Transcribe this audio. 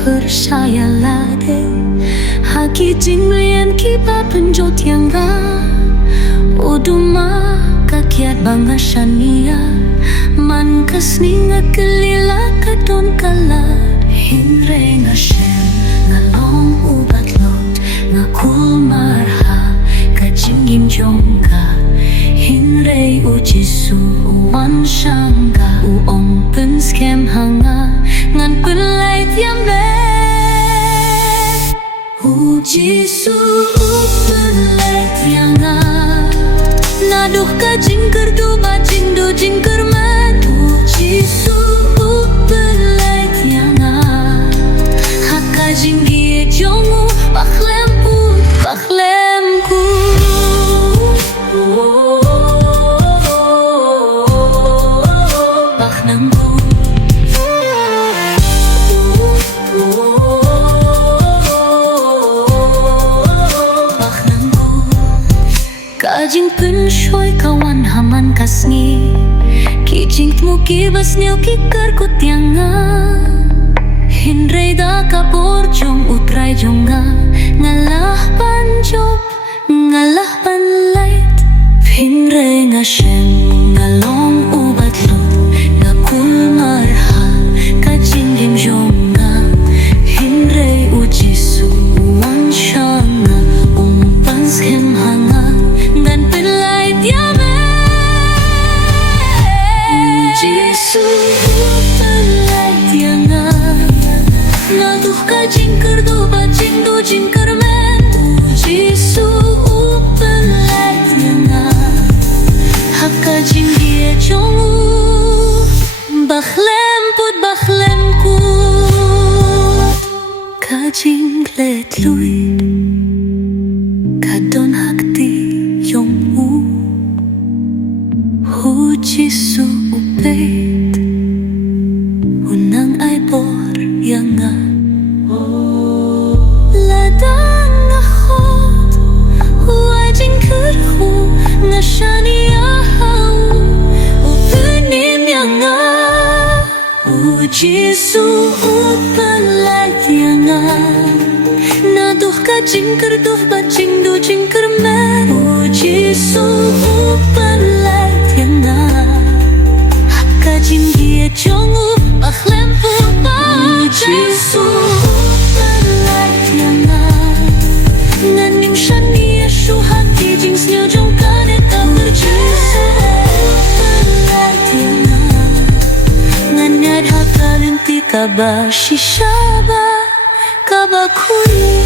Percayalah deh, haki jinglian kipa penjot yang ga uduma kakiat bangga shania man kasninga kelila kadon kala hinre ngashem ngalong ubat lot ngakul marha kajingim jongga hinre ujisu uwan shangga uong penskem hanga ngan pelait yambe Jisu pelait yanga naduh ka jingker du ba jingdo jingker man Jisu pelait yanga haka jinggi jongu bakhlemku bakhnangku Kajing penshoy kawan haman kasngi Kijing tmuki basnyo kikar kutyanga Hinrei da kapor jong utray jonga Ngalah panjop, ngalah panlait Hinrei ngashem ngalong ubat lot Ngakul marha kajing dim jonga Hinrei ujisu uwan shanga Umpans hem hanga dan pelait yame Jisu pelait yanga naduh ka jingker du ba jingdo jingker men Jisu pelait yanga haka jinggie jongu bakhlemku ka jinglet luit kadon hakti Yongmu Hu Jisu upeit Unang ay bor yanga Ladang ako Huwag jingker hu Nashani ahau Upenim yanga Hu Jisu upelait yanga Naduh ka jingker duh ba jingdo jingker men Jisu pelait yanga haka jinggie jongu bakhlempu Jisu pelait yanga nganim shani shu haki jing snyo jong kane kabar Jisu pelait yanga nganyad haka lenti kaba shishaba kaba kuri